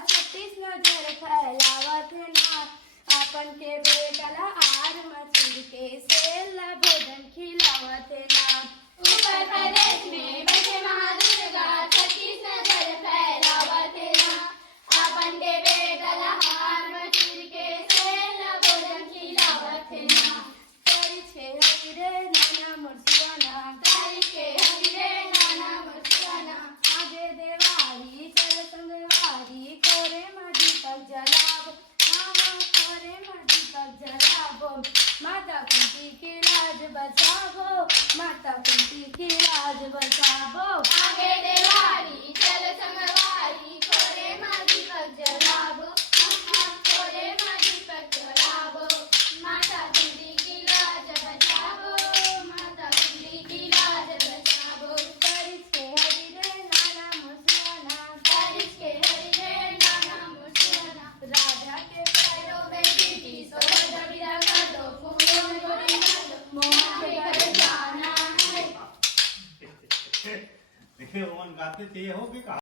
छत्तीस नजर फैलावत ना आपन के बेटला आर मचुर के सेला भोजन खिलावत ना। उत्तर प्रदेश में बसे महादुर्गा छत्तीस नजर फैलावत ना आपन के बेटला आर मचुर के सेला भोजन खिलावत ना। तारीख के हरे नाना मुर्शियाना तारीख के हरे नाना मुर्शियाना आगे देवारी चल संगवारी करे मदी तक जलाब करे मदी तक जलाब माता कुंती की लाज बचावो माता कुंती की लाज बचावो। आगे देवारी चल संगवारी करे मादी पग जलाबो करे मादी पग जलाबो माता कुंती की लाज बचावो माता कुंती की लाज बचावो। तारीख के हरे नाना मुर्शियाना तारीख के हरे नाना मुर्शियाना राजा के पैरों में गिटी सोहर विदा कर दो फूलों में गोरी डाल दो मोहन के घर जाना है। देखिए ओमन गाते थे हो कि